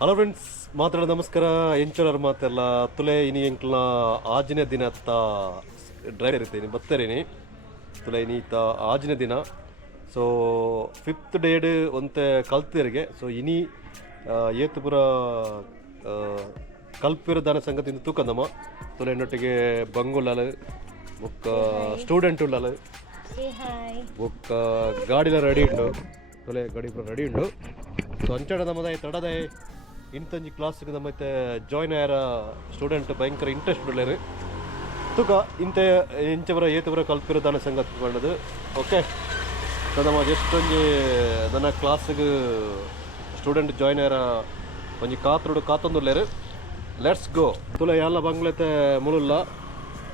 Hello friends, ಮಾತಾಡೋದು ನಮಸ್ಕಾರ. ಎಂಚೋಳರು ಮಾತೆಲ್ಲ ತುಲೆ ಇನಿ ಎಂಕ್ಲ ಆಜಿನ ದಿನ ಅತ್ತ ಡ್ರೈವರ್ ಇರ್ತೀನಿ ಬತ್ತರೇನಿ ತುಲೆ ಇನೀತ ಆಜಿನ ದಿನ. ಸೊ 5th ಡೇಡ್ ಒಂತೆ ಕಲ್ತಿರಿಗೆ ಸೊ ಇನಿ ಏತು ಪುರ ಕಲ್ಪಿರೋ ದಾನ ಸಂಗತಿಯಿಂದ ತೂಕಂದಮ್ಮ ತುಲೆ ನೊಟ್ಟಿಗೆ ಬಂಗುಲಾಲು ಬುಕ್ಕ ಸ್ಟೂಡೆಂಟ್ ಉಳ್ಳಾಲು ಬುಕ್ಕ ಗಾಡಿಲ ರೆಡಿ ಉಂಡು ತುಲೆ ಗಾಡಿ ಪುರ ರೆಡಿ ಉಂಡು. ಸೊ ಅಂಚಡ ನಮ್ಮದ ತಡದೆ ಇಂತಂಜಿ ಕ್ಲಾಸ್ಗೆ ನಮ್ಮತ್ತೆ ಜಾಯ್ನ್ ಆಯ್ಯಾರ ಸ್ಟೂಡೆಂಟ್ ಭಯಂಕರ ಇಂಟ್ರೆಸ್ಟ್ ಉಳ್ಳೇರು ತುಕ ಇಂತೆ ಇಂಚವರ ಏತುವರ ಕಲ್ಪಿರೋ ದಾನ ಸಂಗತಿ ಮಾಡೋದು. ಓಕೆ, ಸೊ ನಮ್ಮ ಜಸ್ಟ್ ಒಂಜಿ ನನ್ನ ಕ್ಲಾಸ್ಗೆ ಸ್ಟೂಡೆಂಟ್ ಜಾಯ್ನ್ ಆಯ್ಯಾರ ಒಂಜಿ ಕಾತುಡು ಕಾತೊಂದುಲ್ಲೇರು. Let's go. ತುಲೆ ಎಲ್ಲ ಬಂಗ್ಲತೆ ಮುಳುಲ್ಲ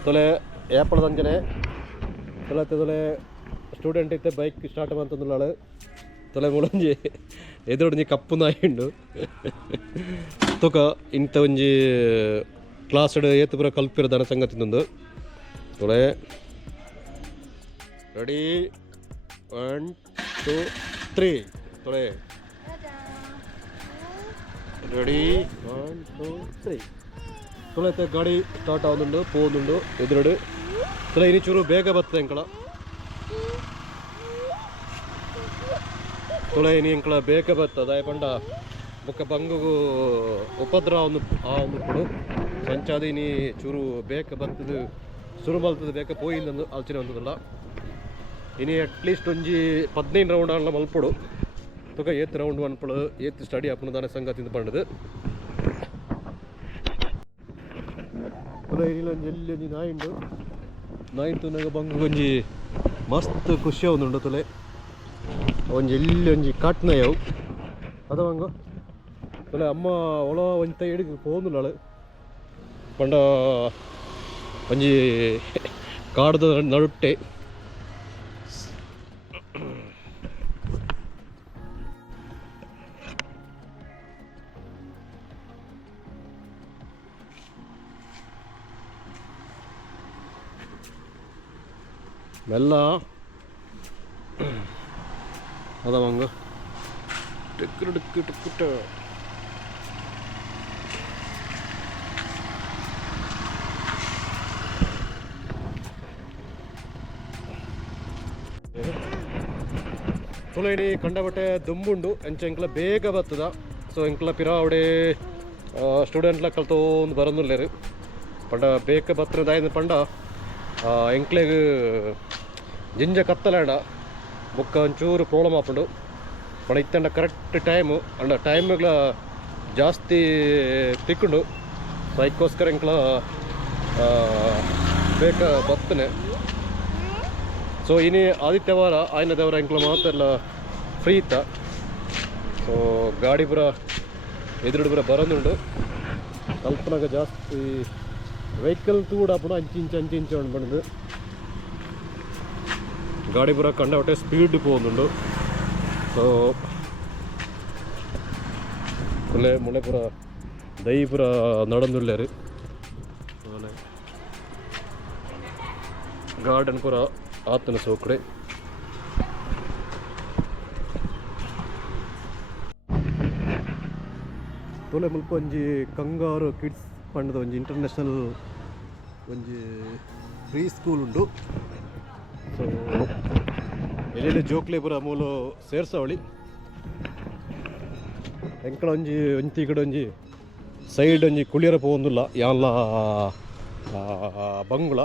ತುಲೆ ಏಪಳದಂಜನೆ ತುಲತೆ ತುಲೆ ಸ್ಟೂಡೆಂಟ್ ಇತ್ತೆ ಬೈಕ್ ಸ್ಟಾರ್ಟ್ ಮಾಡ್ತಂದುಲ್ಲಾಳು ತೊಲೆ ಮುಳಂಜಿ ಎದುರುಂಜಿ ಕಪ್ಪು ನಾಯಿಂಡು ತುಕ ಇಂಥ ಒಂಜಿ ಕ್ಲಾಸ್ ಏತು ಪುರ ಕಲ್ಪಿರೋ ದಾನ ಸಂಗತಿಂದೊಂದು ತೊಳೆ ರೆಡಿ 1 2 3 ತೊಳೆ ರೆಡಿ 1 2 3 ತೊಳೆತೆ ಗಾಡಿ ಸ್ಟಾರ್ಟ್ ಆಗುದುಂಡು ಪೋದುಂಡು ಎದುರುಡು ತೊಳೆ ಇನಿ ಚೂರು ಬೇಗ ಬರ್ತದೆ ಎಂಕಳ ತುಳೆ ಇನಿ ಎಂಕಳ ಬೇಗ ಬರ್ತದ ಪಂಡ ಬೊಕ್ಕ ಬಂಗುಗು ಉಪದ್ರ ಒಂದು ಕೊಡು ಸಂಚಾದ ಇನಿ ಚೂರು ಬೇಕ ಬರ್ತದ ಶುರು ಮಲ್ತದ ಬೇಕ ಪೋಯಿಂದೊಂದು ಆಲೋಚನೆ ಅಂತದಲ್ಲ. ಇನಿ ಅಟ್ಲೀಸ್ಟ್ ಒಂಜಿ 15 ರೌಂಡ್ ಆಡಲ ಮಲ್ಪಡು ತುಕ ಏತ್ ರೌಂಡ್ ಅನ್ಪಳು ಏತ್ ಸ್ಟಡಿ ಅಪ್ಪನದಾನ ಸಂಗತಿಂದ ಪಂಡದು ತುಲೆ ಇನಿಲ ಒಂಜಿ ಎಲ್ಲಿ ಒಂಜಿ ನಾಯಿಂಡು ನಾಯಿಂತು ನಾಗ ಬಂಗು ಒಂಜಿ ಮಸ್ತ್ ಖುಷಿ ಆಗುಂಡು ತುಲೆ ಒಂಜಿ ಎಲ್ಲಿ ಒಂಜಿ ಕಾಟ್ನಯವು ಅದವಂಗ ತುಲೆ ಅಮ್ಮ ಒಳ ಒಂತ ಎಡಿಗೆ ಪೋಂದುಲ್ಲಾಳು ಪಂಡ ಒಂಜಿ ಕಾಡ್ದ ನಡುಟ್ಟೆ ಮೆಲ್ಲ ಅದವಂಗ ಟಿಕ್ಕು ಟಿಕ್ಕು ಟಿಕ್ಕುಟ ತುಲೆ ಇಡೀ ಕಂಡಬಟ್ಟೆ ದುಂಬುಂಡು ಎಂಚ ಎಂಕ್ಲ ಬೇಗ ಬರ್ತದ. ಸೊ ಎಂಕ್ಲ ಪಿರಾವಡೆ ಸ್ಟೂಡೆಂಟ್ಲ ಕಲ್ತೊಂದು ಬರೋದಿಲ್ಲೇರು ಪಂಡ ಬೇಗ ಬತ್ತದಾಯ್ದು ಪಂಡ ಎಂಕ್ಲೆಗ್ ಜಿಂಜ ಕತ್ತಲಾಂಡ ಬುಕ್ಕ ಒಂಚೂರು ಪ್ರಾಬ್ಲಮ್ ಆಪುಂಡು ಪಂಡ ಇತ್ತಂಡ ಕರೆಕ್ಟ್ ಟೈಮು ಅಂಡ ಟೈಮ್ಗಳ ಜಾಸ್ತಿ ತಿಕ್ಕೊಂಡು ಸೊ ಅದಕ್ಕೋಸ್ಕರ ಎಂಕ್ಲ ಬೇಗ ಬರ್ತನೆ. ಸೊ ಇನಿ ಆದಿತ್ಯವಾರ ಆಯ್ನದವರ ಎಂಕ್ಲ ಮಾತೆಲ್ಲ ಫ್ರೀ ಇತ್ತ. ಸೊ ಗಾಡಿ ಪುರ ಎದುರುಡು ಪುರ ಬರೋದುಂಡು ಕಲ್ಪನಾಗ ಜಾಸ್ತಿ ವೆಹಿಕಲ್ ತೂಡ ಪುಡ ಅಂಚಿ ಬಂದು ಗಾಡಿ ಪುರ ಕಂಡವಟ್ಟೆ ಸ್ಪೀಡ್ ಪೋದುಂಡು. ಸೊ ಮುಳೆ ಪುರ ದೈ ಪುರ ನಡಂದುಳ್ಳೇರು ಗಾರ್ಡನ್ ಪುರ ಆತನ ಸೋಕಡೆ ತೋಲೆ ಮುಲ್ಪ ಒಂಜಿ ಕಂಗಾರು ಕಿಡ್ಸ್ ಪಂಡದ ಒಂಜಿ ಇಂಟರ್ನ್ಯಾಷನಲ್ ಒಂಜಿ ಫ್ರೀ ಸ್ಕೂಲ್ ಉಂಡು. ಸೊ ಎಲ್ಲೆಲ್ಲಿ ಜೋಕ್ಲೆ ಪುರ ಮೂಲು ಸೇರ್ಸವಳಿ ಎಂಕಳ ಒಂಜಿ ಒಂತಿ ಕಡೆ ಒಂಜಿ ಸೈಡ್ ಒಂಜಿ ಕುಳಿಯರ ಪೋಂದುಲ್ಲ ಯಾನ್ಲ ಬಂಗುಳ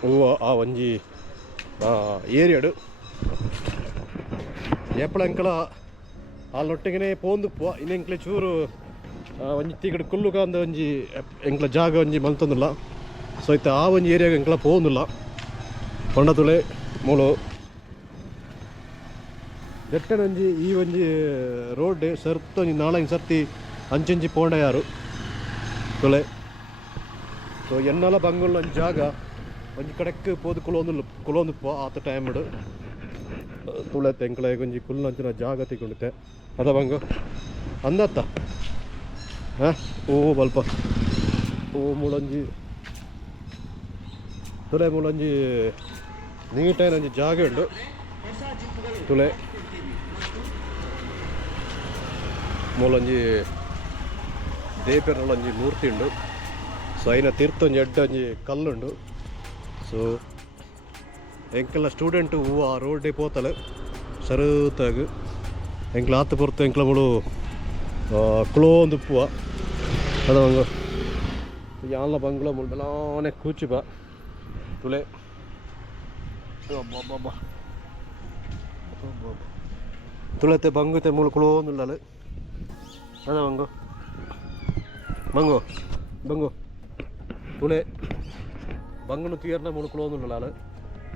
ಹೂವ ಆ ಒಂಜಿ ಏರಿಯಾಡು ಏಪಳ ಎಂಕಳ ಆಲೊಟ್ಟಿಗೆ ಪೋಂದು ಪೋ ಇನ್ನು ಎಂಕ್ಲೆ ಚೂರು ಒಂಜಿ ತೀಕಡೆ ಕುಲ್ಲುಗ ಅಂದ ಒಂಜಿ ಎಂಕ್ಲ ಜಾಗ ಒಂಜಿ ಮಲ್ತೊಂದುಲ್ಲ. ಸೊ ಇತ್ತ ಆ ಒಂಜಿ ಏರಿಯಾಗ ಎಂಕ್ಲ ಪೋಂದುಲ್ಲ ಪಂಡ ತುಳೆ ಮೂಲು ಜಟ್ಟನ ಒಂಜಿ ಈ ಒಂಜಿ ರೋಡ್ ಸರ್ತ ಒಂಜಿ ನಾಳಂಗೆ ಸರ್ತಿ ಅಂಚಂಚಿ ಪೋಂಡ ಯಾರು ತುಳೆ. ಸೊ ಎನ್ನಲ ಬಂಗುಲ್ಲ ಒಂಜಿ ಜಾಗ ಒಂಜಿ ಕಡೆಕ್ ಪೋದು ಕುಲೊಂದು ಪೋ ಆತ ಟೈಮ್ಡು ತುಳೆತ್ತೆ ಎಂಕ್ಲ ಒಂಜಿ ಕುಲ್ಲಂಚಿನ ಜಾಗ ತಿಕ್ಕೊಂಡಿತ್ತೆ ಅದ ಬಂಗ ಅಂದತ್ತ ಹಾಂ ಓ ಬಲ್ಪ ಓ ಮುಳಂಜಿ ತುಲೆ ಮುಳಂಜಿ ನೀಟಾಗಿ ಒಂಜಿ ಜಾಗ ಉಂಡು ತುಲೆ ಮೂಲೊಂಜಿ ದೇಪೆರ್ನಲ ಒಂಜಿ ಮೂರ್ತಿ ಉಂಡು. ಸೊ ಐನ ತೀರ್ಥ ಒಂಜಿ ಎಡ್ಡೆ ಒಂಜಿ ಕಲ್ಲುಂಡು. ಸೊ ಎಂಕಲ್ನ ಸ್ಟೂಡೆಂಟ್ ಹೂವು ಆ ರೋಡ್ಡೆ ಪೋತಲು ಸರುತಾಗ ಎಂಕ್ಲ ಆತು ಪೊರ್ತು ಎಂಕ್ಲ ಮುಳು ಕುಳೋಂದು ಉಪ್ಪುವ ಅದು ಹಂಗ ಯಾನ್ಲ ಬಂಗ್ಲ ಮುಳು ಬೆಲಾನೆ ಕೂಚಿ ಬಾ ತುಲೆ ಅಬ್ಬಬ್ಬ ತುಳತೆ ಬಂಗುತೆ ಮುಳು ಕುಳೋಂದುಳ್ಳಲು ಅದ ಬಂಗು ಬಂಗು ಬಂಗು ತುಳೆ ಬಂಗನು ತೀರ್ನ ಮುಳು ಕುಳೋಂದುಳ್ಳಲು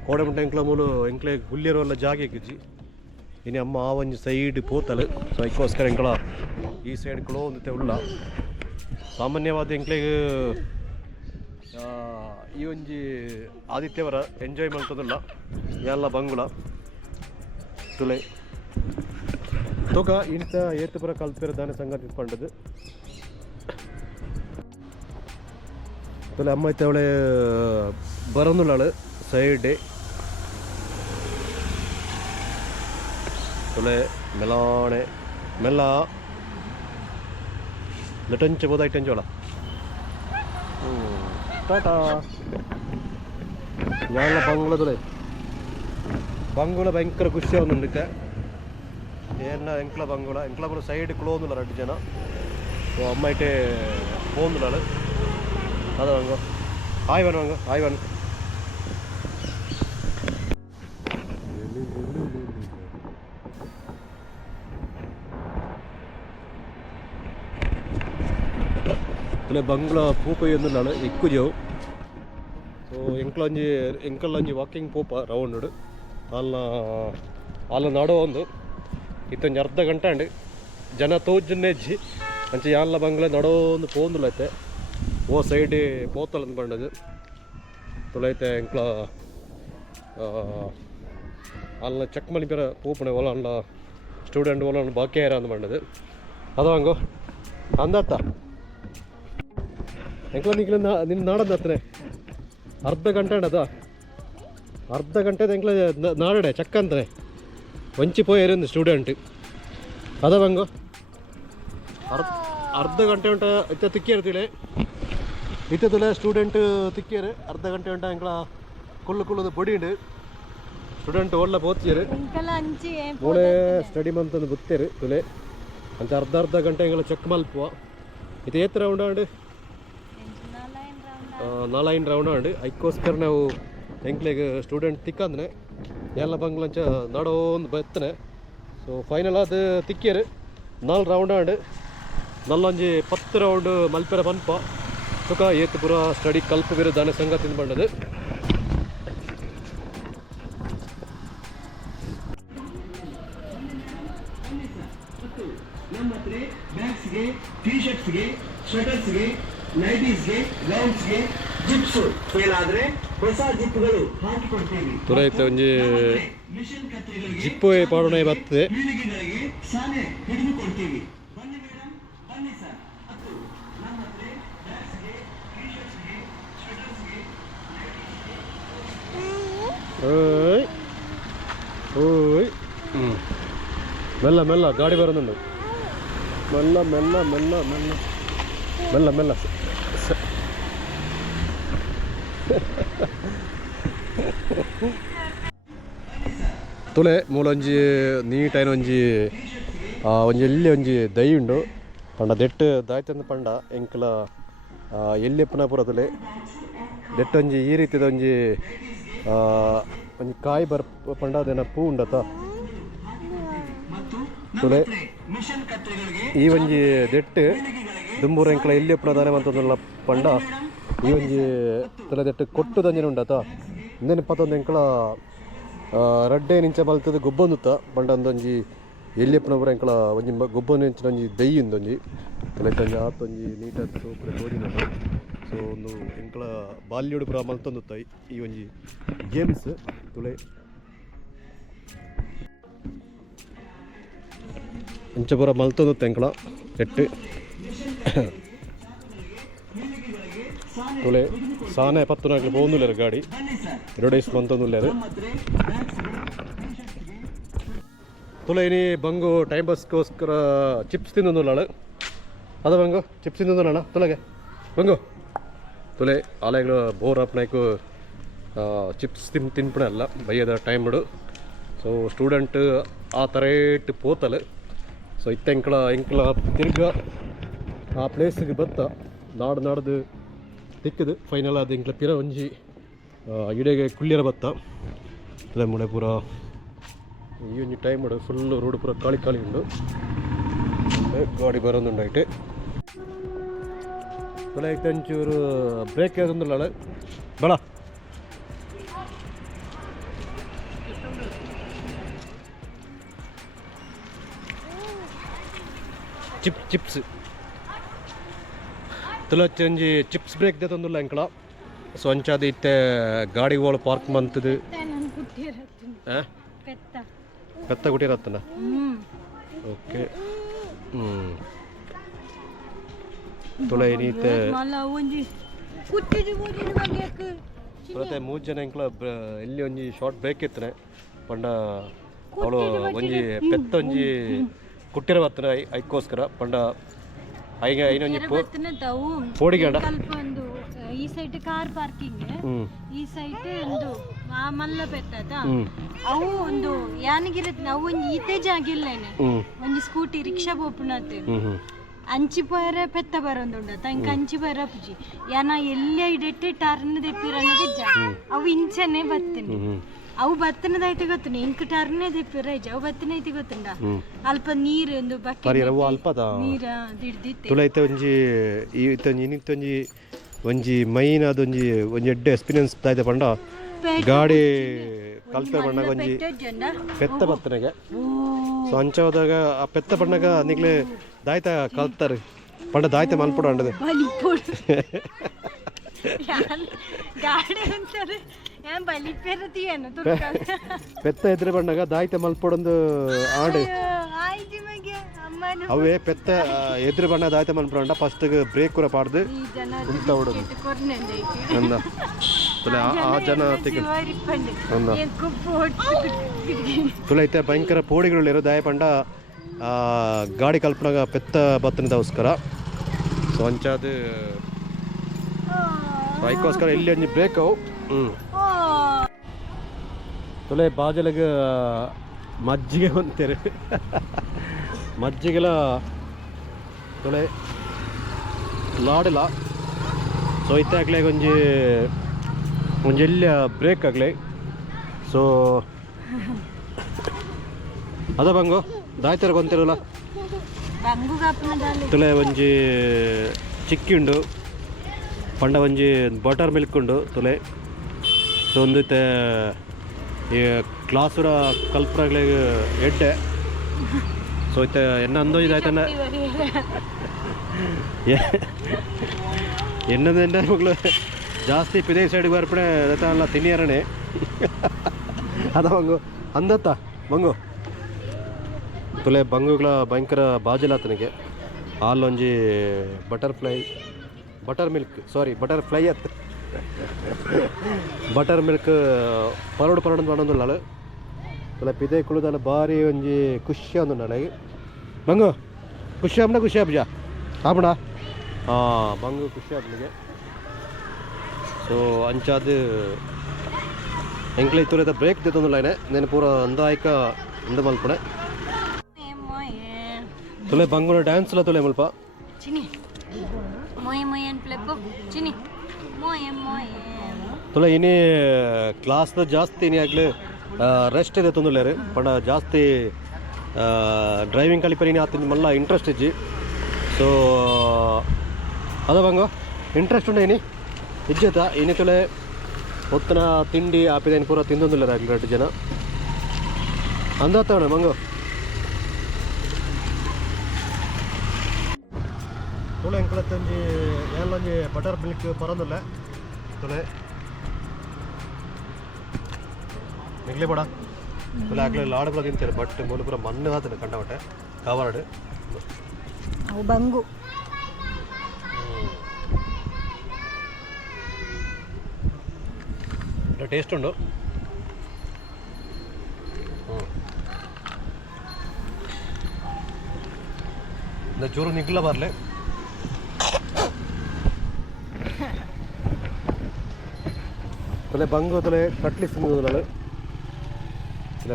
ಕೋಡೆ ಮುಟ್ಟ ಎಂಕ್ಲ ಮೂಲು ಎಂಕ್ಲೆ ಗುಲ್ಲಿಯರು ಎಲ್ಲ ಜಾಗೆ ಎಕ್ಕಿಜ್ಜಿ ಇನ್ನು ಅಮ್ಮ ಆ ಒಂಜಿ ಸೈಡ್ ಪೋತಲು. ಸೊ ಅದಕ್ಕೋಸ್ಕರ ಎಂಕ್ಲ ಈ ಸೈಡ್ ಕುಳೋ ಒಂದತೆ ಉಳ್ಳ ಸಾಮಾನ್ಯವಾದ ಎಂಕ್ಲೆಗೆ ಈ ಒಂಜಿ ಆದಿತ್ಯವರ ಎಂಜಾಯ್ ಮಾಡ್ತದಲ್ಲ ಎಲ್ಲ ಬಂಗುಳ ತುಲೆ ತೂಕ ಇಂಥ ಏತುಪುರ ಕಲ್ಪಿರದಾನೆ ಸಂಗತಿ ಪಂಡದು ತುಲೆ ಅಮ್ಮ ಐತೆ ಅವಳೆ ಬರೋನುಳ್ಳಾಳು ಸೈಡ್ ತುಲೆ ಮೆಲಾಣೆ ಮೆಲ್ಲ ಲಟಂಚ ಬೋದ ಐಟಂಚೋಳ ಟಾಟಾ ಯಾನ ಬಂಗುಳ ತುಲೆ ಬಂಗುಳ ಭಯಂಕರ ಖುಷಿ ಅವನುಂಡಿಕ್ಕೆ ಏನ ಎಂಕ್ಲ ಬಂಗುಳ ಸೈಡ್ ಕ್ಲೋಂದುಲ್ಲ 2 ಜನ ಅಮ್ಮ ಐಟೆ ಹೋಂದುಲಾಳು ಅದ ಹಂಗೋ ಹಾಯ್ ಬನ್ ಹಂಗ ಹಾಯ್ ಬನ್ ಬಂಗ್ಲ ಪೂಪೊಯ್ಯೊಂದುಲ್ಲಾಳು ಇಕ್ಕು ಜೋವು. ಸೊ ಎಂಕಲ್ಲೊಂಜಿ ವಾಕಿಂಗ್ ಪೋಪ ರೌಂಡ್ ಅಲ್ಲ ನಡೋ ಒಂದು ಇತ್ತೊಂಜಿ ಅರ್ಧ ಗಂಟೆ ಅಂಡು ಜನ ತೋಜನ್ನೆಜ್ಜಿ ಅಂಚೆ ಯಾನ್ಲ ಬಂಗ್ಲ ನಡೋ ಒಂದು ಪೋಂದುಲೈತೆ ಓ ಸೈಡ್ ಪೋತಲ್ ಅಂದ್ ಬಂಡದು ತುಳೈತೆ ಎಂಕ್ಲ ಅಲ್ಲ ಚೆಕ್ ಮಲಿಪೆರ ಪೂಪಣೆ ಒಲ ಅಲ್ಲ ಸ್ಟೂಡೆಂಟ್ ಒಲ ಬಾಕಿಯಾರ ಅಂದ್ ಬಂಡದು ಅದ ಹಂಗೋ ಅಂದತ್ತ ಎಂಕ್ಲ ನಿನ್ನ ನಾಡದ ಹತ್ರ ಅರ್ಧ ಗಂಟೆ ಅದ ಅರ್ಧ ಗಂಟೆದ ಎಂಕ್ಲ ನಾಡಡೆ ಚೆಕ್ ಅಂದ್ರೆ ವಂಚಿ ಪೋಯರಿಂದ ಸ್ಟೂಡೆಂಟ್ ಅದ ಬಂಗು ಅರ್ಧ ಗಂಟೆ ಉಂಟ ಇತ್ತ ತಿಕ್ಕಿರ್ತೀಳೆ ಇತ್ತದಲ್ಲ ಸ್ಟೂಡೆಂಟ್ ತಿಕ್ಕಿಯರು ಅರ್ಧ ಗಂಟೆ ಉಂಟ ಎಂಕ್ಲ ಕುಳ್ಳು ಬೊಡಿ ಉಂಡು ಸ್ಟೂಡೆಂಟ್ ಒಳ್ಳೆ ಪೋತಿಯರು ಮೂಳೆ ಸ್ಟಡಿ ಮಂತಂದು ಬುತ್ತೇರು ತುಲೆ ಅಂತ ಅರ್ಧ ಗಂಟೆ ಎಂಗ್ಲ ಚೆಕ್ ಮಲ್ಪುವ ಇದು ಏತ್ ರೌಂಡ್ ಉಂಡು 4 ರೌಂಡ್ ಉಂಡು ಅದಕ್ಕೋಸ್ಕರ ನಾವು ಎಂಕ್ಲೆಗೆ ಸ್ಟೂಡೆಂಟ್ ತಿಕ್ಕಂದ್ರೆ ಎಲ್ಲ ಬಂಗ್ಲಂಚ ನಡೋ ಒಂದು ಬತ್ತನೆ. ಸೊ ಫೈನಲ್ ಅದು ತಿಕ್ಕಿಯರು 4 ರೌಂಡ್ ಉಂಡು ನಲ್ಲೊಂಜಿ 10 ರೌಂಡ್ ಮಲ್ಪೆರ ಪನ್ಪ ಸುಖ ಏತ್ ಪೂರ ಸ್ಟಡಿ ಕಲ್ಪ ವಿರುದ್ಧಾನೆ ಸಂಗತಿಂದ ಬಂಡದು ಬ್ಯಾಗ್ಸ್ಗೆ ಟೀ ಶರ್ಟ್ಸ್ಗೆ ಸ್ವೆಟರ್ಸ್ಗೆ ನೈಟೀಸ್ಗೆ ಗೌನ್ಸ್ಗೆ ಜಿಪ್ಸ್ ಫೇಲ್ ಆದ್ರೆ ಹೊಸ ಜಿಪ್ಗಳು ಹಾಕಿಕೊಡ್ತೀವಿ. ತುರೈತೆ ಒಂಜಿ ಜಿಪ್ಪು ಪಾಡೋಣ ಬರ್ತದೆ ಪೀಳಿಗೆಗಳಿಗೆ ಸಾನೆ ಹಿಡಿದು ಕೊಡ್ತೀವಿ. ಬನ್ನಿ ಮೇಡಮ್ ಬನ್ನಿ ಸರ್ ಅದು ನಮ್ಮ ಹತ್ರ ಬ್ಯಾಗ್ಸ್ಗೆ ಟೀ ಶರ್ಟ್ಸ್ಗೆ ಸ್ವೆಟರ್ಸ್ಗೆ ಓಯ್ ಓಯ್ ಮೆಲ್ಲ ಮೆಲ್ಲ ಗಾಡಿ ಬರೋದುಂಡು ಮೆಲ್ಲ ಮೆಲ್ಲ ಮೆಲ್ಲ ಮೆಲ್ಲ ಮೆಲ್ಲ ಮೆಲ್ಲ ತುಲೆ ಮೂಲೊಂಜಿ ನೀಟೈನ ಒಂಜಿ ಎಲ್ಲಿ ಒಂಜಿ ದೈ ಉಂಡು ಪಂಡ ದೆಟ್ಟು ದಾಯ್ತಂದು ಪಂಡ ಎಂಕ್ಲ ಎಲ್ಲಿಪ್ಪನ ಪೂರ ತುಲೆ ದೆಟ್ಟೊಂಜಿ ಈ ರೀತಿದ ಒಂಜಿ ಕಾಯಿ ಪಂಡ ಅದೇನ ಪೂ ಉಂಡತ ತುಲೆ ಈ ಒಂಜಿ ದೆಟ್ಟು ದುಂಬೂರು ಎಂಕ್ಲ ಎಲ್ಲಿಪ್ಪನ ದಾನೆ ಮಂತಂದುಲ್ಲ ಪಂಡ ಈ ಒಂಜಿ ತುಲೆ ದೆಟ್ಟು ಕೊಟ್ಟು ದಂಜನೆ ಉಂಡತ ಇಂದೇನು ಪತ್ತೊಂದು ಎಂಕ್ಲ ರಡ್ಡೆ ನಿಂಚ ಬಲ್ತದ ಗೊಬ್ಬೊಂದುತ್ತ ಪಂಡ ಒಂದೊಂಜಿ ಎಲ್ಲಿಪ್ಪನ ಪೂರ ಎಂಕ್ಲ ಒಂಜಿ ಗೊಬ್ಬೊಂದು ಇಂಚಿನ ಒಂಜಿ ದೈ ಉಂದೊಂಜಿ ತುಲೆತ್ತೊಂಜಿ ಆತೊಂಜಿ ನೀಟಾದ ಸೂಪರ್ ತೋಜಿನದು. ಸೊ ಒಂದು ಎಂಕ್ಲ ಬಾಲ್ಯೋಡು ಪೂರ ಮಲ್ತೊಂದುತ್ತ ಈ ಒಂಜಿ ಗೇಮ್ಸ್ ತುಲೆ ಇಂಚ ಪೂರ ಮಲ್ತೊಂದುತ್ತ ಎಂಕ್ಲ ಎಟ್ಟು ತುಲೆ ಸಾನೆ ಪತ್ತುನಾಗ್ಲಿ ಬೋಂದುಲ್ಲೇರು ಗಾಡಿ ಎರಡೈಸ್ ಮಂತೊಂದುಲ್ಲೇರು ತುಲೆ ಇನಿ ಬಂಗು ಟೈಮ್ ಪಾಸ್ಗೋಸ್ಕರ ಚಿಪ್ಸ್ ತಿಂದೊಂದುಲ್ಲಾಳು ಅದ ಬಂಗು ಚಿಪ್ಸ್ ತಿಂದೊಂದುಲ್ಲ ತುಲೆಗೆ ಬಂಗು ತುಲೆ ಆಲೆಗಳು ಬೋರ್ ಅಪ್ನಾಯ್ಕು ಚಿಪ್ಸ್ ತಿನ್ಪಣೆ ಅಲ್ಲ ಬೈಯದ ಟೈಮ್ ಬಿಡು ಸೊ ಸ್ಟೂಡೆಂಟ್ ಆ ಥರ ಇಟ್ಟು ಪೋತಲು ಸೊ ಇತ್ತ ಎಂಕ್ಲ ತಿರ್ಗ ಆ ಪ್ಲೇಸಿಗೆ ಬತ್ತ ನಾಡ್ದು ತಿಕ್ಕದು ಫೈನಲ್ ಅದು ಎಂಕ್ಲ ಪಿರ ಒಂಜಿ ಇಡೆಗೆ ಕುಳ್ಳಿಯರ ಬತ್ತ ಅದೇ ಮುಡೆ ಪೂರ ಈ ಒಂಜಿ ಟೈಮ್ ಮಾಡು ಫುಲ್ ರೋಡ್ ಪೂರ ಖಾಲಿ ಉಂಡು ಗಾಡಿ ಬರೋದುಂಡಾಯ್ತು ತುಲೆ ಒಂಚೂರು ಬ್ರೇಕ್ ಅದೊಂದುಲ್ಲ ಬೇಡ ಚಿಪ್ಸ್ ತುಲೊಂಜಿ ಚಿಪ್ಸ್ ಬ್ರೇಕ್ ತಂದಿಲ್ಲ ಎಂಕಳ ಸೊ ಅಂಚಾದ ಇತ್ತೆ ಗಾಡಿಗಳು ಪಾರ್ಕ್ ಮಂತದು ಪೆತ್ತ ಕುಟ್ಟಿರತ್ತನ ಓಕೆ ತುಳ ಏನೈತೆ ಮತ್ತೆ 3 ಜನ ಎಂಕ್ಲ ಎಲ್ಲಿ ಒಂಜಿ ಶಾರ್ಟ್ ಬ್ರೇಕ್ ಇತ್ತನೆ ಪಂಡ ಅವಳು ಒಂಜಿ ಪೆತ್ತ ಒಂಜಿ ಕುಟ್ಟಿರ ಬತ್ತನ ಐಕ್ಕೋಸ್ಕರ ಪಂಡ ಐಗೆ ಐನೊಂಜಿ ಪೋಡಿಗಂಡ ಈ ಸೈಡ್ ಕಾರ್ ಪಾರ್ಕಿಂಗ್ ಈ ಸೈಡ್ ಒಂದು ಮಲ್ಲ ಪೆತ್ತದ ಅವು ಒಂದು ಯಾನಗಿರತ್ ಅವು ಒಂಜಿ ಈತೆ ಜಾಗಿಲ್ಲೇನೆ ಒಂಜಿ ಸ್ಕೂಟಿ ರಿಕ್ಷಾ ಬೋಪುನತೆ ಅಂಚಿ ಪೋಯರ ಪೆತ್ತ ಬರೋಂದುಂಡ ತಂಕ ಅಂಚಿ ಪೋಯರ ಪುಜಿ ಯಾನ ಎಲ್ಲೇ ಇಡೆಟ್ಟು ಟರ್ನ್ ದೆಪ್ಪಿರನಗೆ ಜಾ ಅವು ಇಂಚನೆ ಬತ್ತನೆ ಅವು ಬತ್ತನದೈತೆ ಗೊತ್ತುಂಡು ಇಂಕ ಟರ್ನೇ ದೆಪ್ಪಿರ ಅವು ಬತ್ತನೈತೆ ಗೊತ್ತುಂಡ ಅಲ್ಪ ನೀರು ಒಂದು ಬಕೆಟ್ ಅಲ್ಪದ ನೀರ ದಿಡ್ದಿತ್ತೆ ತುಲೈತೆ ಒಂಜಿ ಇನ್ನಿತ್ತೊಂಜಿ ಒಂಜಿ ಮೈನ್ ಅದೊಂಜಿ ಒಂಜಿ ಎಡ್ಡೆ ಎಕ್ಸ್ಪೀರಿಯನ್ಸ್ ದಾಯ್ತ ಪಂಡ ಗಾಡಿ ಕಲ್ಪೆ ಬಣ್ಣಗ ಒಂಜಿ ಪೆತ್ತ ಬತ್ತನೆಗೆ ಸೊ ಅಂಚ ಹೋದಾಗ ಆ ಪೆತ್ತ ಬಣ್ಣಗ ನಿಗ್ಲೆ ದಾಯ್ತ ಕಲ್ತಾರೆ ಪಂಡ ದಾಯ್ತ ಮಲ್ಪಡ ಅಂಡದೆ ಪೆತ್ತ ಎದ್ರೆ ಬಣ್ಣಗ ದಾಯ್ತ ಮಲ್ಪಡೊಂದು ಆಡು ಅವೇ ಪೆತ್ತ ಎದುರು ಬಣ್ಣ ದಾಯ್ತ ಮಲ್ಪಡ ಫಸ್ಟ್ ಬ್ರೇಕ್ ಕೂಡ ಪಾಡ್ದು ಉಂಟ ಹೊಡೋದು ಅಂದ ಆ ಜನ ತುಲೈತೆ ಭಯಂಕರ ಪೋಡಿಗಳಿರೋ ದಾಯ ಪಂಡ ಗಾಡಿ ಕಲ್ಪನಾಗ ಪೆತ್ತ ಬತ್ತನದಗೋಸ್ಕರ ಸೊ ಅಂಚಾದ ಬೈಕೋಸ್ಕರ ಇಲ್ಲಿ ಒಂಜಿ ಬ್ರೇಕ್ ಅವು ತುಲೆ ಬಾಜಲಿಗೆ ಮಜ್ಜಿಗೆ ಅಂತಾರೆ ಮಜ್ಜಿಗೆಲ್ಲ ತುಳೆ ಲಾಡಿಲ್ಲ ಸೊ ಇತ್ತೆ ಆಗ್ಲೇ ಒಂಜಿ ಎಲ್ಲಿ ಬ್ರೇಕ್ ಆಗಲಿ ಸೊ ಅದ ಬಂಗು ದಾಯ್ತಾರ ಗೊಂತಿರಲ್ಲ ತುಳೆ ಒಂಜಿ ಚಿಕ್ಕಿ ಉಂಡು ಪಂಡ ಒಂಜಿ ಬಟರ್ ಮಿಲ್ಕ್ ಉಂಡು ತುಲೆ ಸೊ ಒಂದಿತ್ತೆ ಈ ಕ್ಲಾಸುರ ಕಲ್ಪರಾಗ್ಲಿಗೆ ಎಡ್ಡೆ ಸೊ ಇತ್ತೆ ಎನ್ನ ಅಂದೋಜ್ ಆಯ್ತಣ್ಣ ಎನ್ನದ ಮಗಳು ಜಾಸ್ತಿ ಪಿದೇ ಸೈಡ್ಗೆ ಬರ್ಪಣೆ ಅಲ್ಲ ತಿನ್ನಿಯಾರಣೆ ಅದ ಬಂಗು ಅಂದತ್ತ ಬಂಗು ತುಲೆ ಬಂಗುಗಳ ಭಯಂಕರ ಬಾಜಿಲ್ಲ ಆತನಿಗೆ ಹಾಲೊಂಜಿ ಬಟರ್ ಫ್ಲೈ ಅತ್ತ ಬಟರ್ ಮಿಲ್ಕ್ ಪರೋಡು ಮಾಡೋದು ತುಲೆ ಪಿದೆ ಕುಳಿದಲ್ಲ ಭಾರಿ ಒಂಜಿ ಖುಷಿ ಅಂದು ನನಗೆ ಬಂಗು ಖುಷಿ ಆಪ್ಜಾ ಆಪಣ ಬಂಗು ಖುಷಿ ಆಪ್ನಿಗೆ ಸೊ ಅಂಚಾದ ಎಂಕ್ಲೆ ತುಲೆದ ಬ್ರೇಕ್ ದಿತ್ತೊಂದುಲ್ಲೇನೆ నేను ಪೂರ ಅಂದಾಯ್ಕ ಇಂದ ಮಲ್ಪಣೆ ತುಲೆ ಬಂಗುನ ಡ್ಯಾನ್ಸ್ ಇಲ್ಲ ತುಲೆ ಮಲ್ಪ ತುಲೆ ಇನಿ ಕ್ಲಾಸ್ದ ಜಾಸ್ತಿ ಇನಿ ಆಗ್ಲಿ ರೆಸ್ಟ್ ಇದೆ ತೊಂದರೆ ಪಂಡ ಜಾಸ್ತಿ ಡ್ರೈವಿಂಗ್ ಕಲಿಪರಿ ಆತ ಮಲ್ಲ ಇಂಟ್ರೆಸ್ಟ್ ಇಜ್ಜಿ ಸೊ ಅದ ಬಂಗು ಇಂಟ್ರೆಸ್ಟ್ ಉಂಡೆ ಇನಿ ಇಜ್ಜತ ಇನಿ ತುಲೆ ಹೊತ್ತನ ತಿಂಡಿ ಆಪಿದ ಪೂರ ತಿಂದೊಂದಿಲ್ಲ ಆಗ್ಲಿ 2 ಜನ ಅಂದತ್ತವಣ ಮಂಗು ತುಳೆ ಎಂಕಳತ್ತಂಜಿ ಎಲ್ಲೊಂಜಿ ಬಟರ್ ಮಿಲ್ಕ್ ಪರೊಂದುಲ್ಲ ತುಳೆ ನಿಗ್ಲೆ ಬೇಡ ತುಲೆ ಆಗ್ಲೇ ಲಾಡುಗಳ ತಿಂತಾರೆ ಬಟ್ ಮೂಲ ಪೂರ ಮಣ್ಣು ಆತದೆ ಕಂಡಬಟ್ಟೆ ಕಾವಾಡು ಬಂಗು ಟೇಸ್ಟ್ ಉಂಡು ಚೂರು ನಿಗ್ಲ ಬರಲೆ ತಲೆ ಬಂಗು ತಲೆ ಕಟ್ಲಿ ಸಿಂಗು ತಲೆ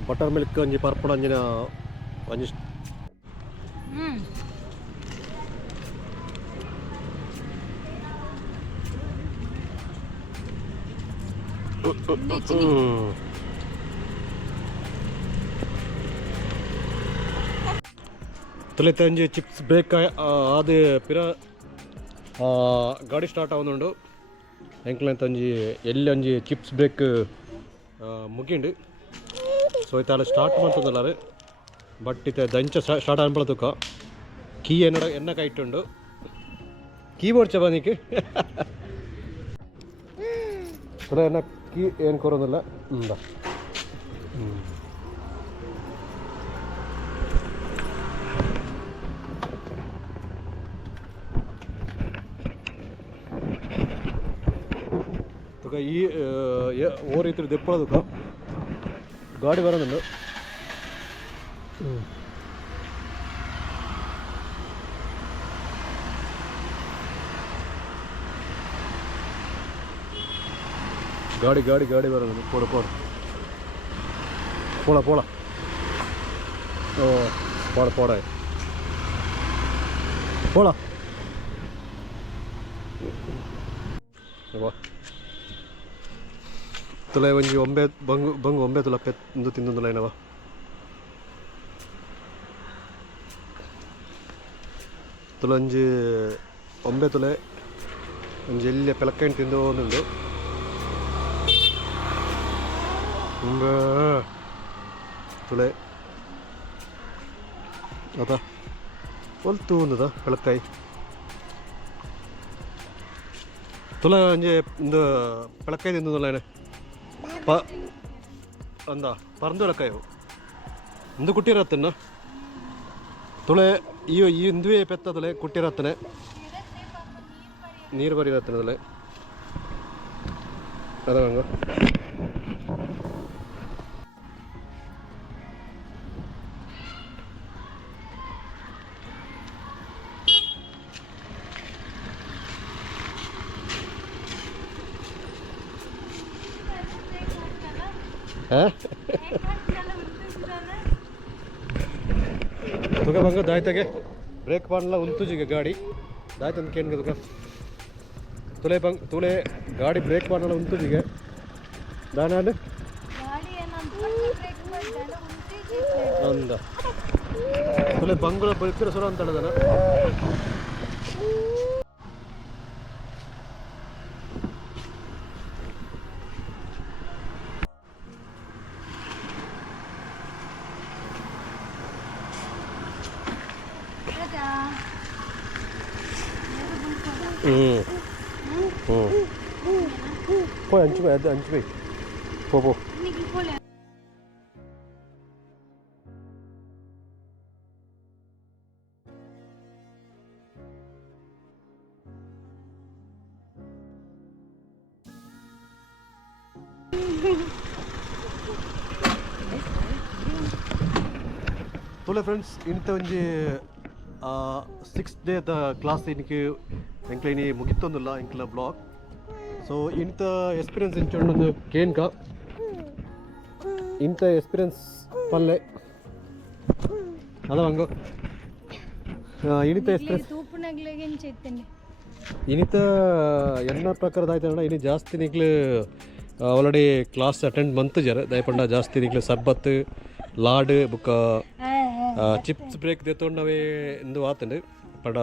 ಬಟರ್ ಮಿಲ್ಕ್ ಒಂಜಿ ಪರ್ಪುಡ ಅಂಜಿನ ಒಂಜಿ ತಲೆ ತಂಜಿ ಚಿಪ್ಸ್ ಬ್ರೇಕ್ ಆದ ಪಿರ ಗಾಡಿ ಸ್ಟಾರ್ಟ್ ಆವೊಂದುಂಡು ಎಂಕ್ಲ ತಂಜಿ ಎಲ್ಲಿ ಒಂಜಿ ಚಿಪ್ಸ್ ಬ್ರೇಕ್ ಮುಗಿಂಡು ಸೊ ಇತ್ತಾಲ ಸ್ಟಾರ್ಟ್ ಮಾಡ್ತದಲ್ಲಾರು ಬಟ್ ಇತ್ತೆ ದಂಚ ಸ್ಟಾರ್ಟ್ ಅನ್ಪಳ ತುಕ ಕೀ ಎನ್ನ ಕೈಟ್ಟುಂಡು ಕೀಬೋರ್ಡ್ ಚಬಾನಿಕ್ಕೆ ಸರ ಎನ್ನ ಕೀ ಏನು ಕೊರೋದಿಲ್ಲ ತುಕ ಈ ಓ ರೀತಿ ದೆಪ್ಪಳದುಕ ಗಾಡಿ ಬರೋದಿಲ್ಲ ಗಾಡಿ ಗಾಡಿ ಗಾಡಿ ಬರೋದು ಪೋಡ ಪೋಡ ಪೋಳ ಪೋಳ ಓ ಪೋಡ ಪೋಡ ಪೋಳ ತುಲೆ ಒಂಜಿ ಒಂಬೆ ಬಂಗು ಬಂಗು ಒಂಬೆ ತುಲ ಪೆಂದು ತಿಂದೊಂದುಲ ಏನವ ತುಲ ಒಂಜಿ ಒಂಬೆ ತುಲೆ ಒಂಜಿ ಎಲ್ಲಿ ಪೆಲಕ್ಕೈನ್ ತಿಂದು ಒಂದುಂಡು ತುಳೆ ಅದ ಒಲ್ತು ಒಂದದ ಪೆಳಕಾಯಿ ತುಲ ಒಂಜಿ ಒಂದು ಪೆಳಕಾಯಿ ತಿಂದೊಂದುಲ ಏನೆ ಅಂದ ಪರಂದೊಳಕಾಯಿ ಒಂದು ಕುಟ್ಟಿರತ್ತನ್ನ ತುಳೆ ಈ ಇಂದುವೆ ಪೆತ್ತ ತುಳೆ ಕುಟ್ಟಿರತ್ತನೆ ನೀರು ಬರಿರತ್ತನೆ ತುಳೆ ಅದ ಹಂಗ ತುಕ ಬಂಗ ದಾಯ್ತಾಗೆ ಬ್ರೇಕ್ ಮಾಡಲ್ಲ ಉಂತುಜಿಗೆ ಗಾಡಿ ದಾಯ್ತಂದು ಕೇನ್ಗೆ ತುಕ ತುಲೆ ಬಂಗ್ ತುಲೆ ಗಾಡಿ ಬ್ರೇಕ್ ಮಾಡಲ್ಲ ಉಂತುಜಿಗೆ ದಾನಾಡು ಅಂದ ತುಲೆ ಬಂಗುಳ ಬಲ್ಕಿರ ಸುರ ಅಂತ ಹೇಳದನ പോയി അഞ്ച് പോയി അത് അഞ്ച് പോയി പോ ತುಲೆ ಫ್ರೆಂಡ್ಸ್ ಇಂಥ ಒಂಜಿ 6th ಡೇ ಕ್ಲಾಸ್ എനിക്ക് ಎಂಕ್ಲೈನಿ ಮುಗಿತೊಂದಿಲ್ಲ ಎಂಕ್ಲ ಬ್ಲಾಗ್ ಸೊ ಇಂಥ ಎಕ್ಸ್ಪೀರಿಯನ್ಸ್ ಇಂಚೊಂದು ಕೇನ್ಕ ಇಂಥ ಎಕ್ಸ್ಪೀರಿಯನ್ಸ್ ಪಲ್ಲೆ ಅದ ಹಂಗ ಇನಿತ ಎಕ್ಸ್ಪೀರಿಯನ್ಸ್ ಇನಿತ ಎನ್ನ ಪ್ರಕಾರದ ಆಯ್ತು ಇನ್ನು ಜಾಸ್ತಿ ನಿಕ್ಲು ಆಲ್ರೆಡಿ ಕ್ಲಾಸ್ ಅಟೆಂಡ್ ಬಂತು ಜರ ದಯಪಂಡ ಜಾಸ್ತಿ ನಿಕ್ಲು ಸರ್ಬತ್ ಲಾಡ್ ಬುಕ್ಕ ಚಿಪ್ಸ್ ಬ್ರೇಕ್ ದೇತೊಂಡವೇ ಎಂದು ಆತಂಡು ಪಡ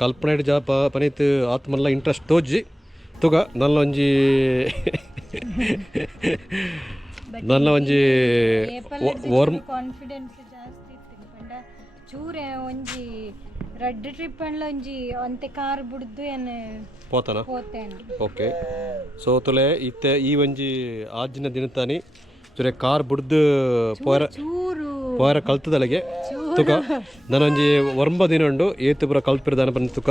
ಕಲ್ಪನೆ ಜಾ ಪನೀತ್ ಆತ್ಮಲ್ಲ ಇಂಟ್ರೆಸ್ಟ್ ತೋಜಿ ತುಗ ನನ್ನ ಒಂಜಿ ಕಾನ್ಫಿಡೆನ್ಸ್ ಜಾಸ್ತಿ ಇತ್ತು ಪಂಡ ಚೂರೆ ಒಂಜಿ ರೆಡ್ ಟ್ರಿಪ್ ಅಂಡ್ಲ ಒಂಜಿ ಅಂತೆ ಕಾರ್ ಬಿಡ್ದು ಏನು ಪೋತನ ಓಕೆ ಸೊ ತುಲೆ ಇತ್ತೆ ಈ ಒಂಜಿ ಆಜಿನ ದಿನತಾನಿ ಚೂರೆ ಕಾರ್ ಬಿಡ್ದು ಪೋರ ಕಲ್ತದಲ್ಲಿಗೆ ತುಕ ನಾನೊಂಜಿ ವರ್ಂಬ ದಿನ ಉಂಡು ಏತು ಪೂರ ಕಲ್ಪಿರದಾನ ಬಂದು ತುಕ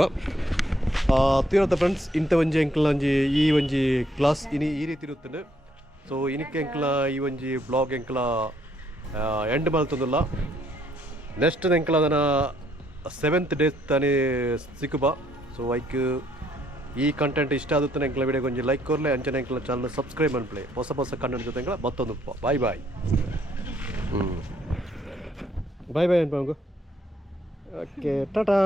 ತೀರದ ಫ್ರೆಂಡ್ಸ್ ಇಂಥ ಒಂಜಿ ಎಂಕ್ಲ ಒಂಜಿ ಈ ಒಂಜಿ ಕ್ಲಾಸ್ ಈ ರೀತಿ ಇರುತ್ತದೆ ಸೊ ಇನಿಕ್ಕೆ ಎಂಕ್ಲ ಈ ಒಂಜಿ ಬ್ಲಾಗ್ ಎಂಕ್ಲ ಎಂಡ್ ಮಲ್ತೊಂದುಲ್ಲ ನೆಕ್ಸ್ಟ್ ಎಂಕ್ಲ ಅದನ್ನ ಸೆವೆಂತ್ ಡೇ ತಾನೇ ಸಿಕ್ಕುಬಾ. ಸೊ ಐಕ್ ಈ ಕಂಟೆಂಟ್ ಇಷ್ಟ ಆಗುತ್ತೆ ಎಂಕ್ಲ ವಿಡಿಯೋ ಕೊಂಚ ಲೈಕ್ ಕೊರ್ಲೆ ಅಂಚನೆ ಎಂಕ್ಲ ಚಾನಲ್ ಸಬ್ಸ್ಕ್ರೈಬ್ ಅನ್ಪ್ಲೆ ಹೊಸ ಹೊಸ ಕಂಟೆಂಟ್ ಜೊತೆ ಎಂಕ್ಲ ಮತ್ತೊಂದು ಬಾಯ್ ಬಾಯ್. ಬಾಯ್ ಬಾಯ್ ಅನ್ಪ ಓಕೆ ಟಾಟಾ.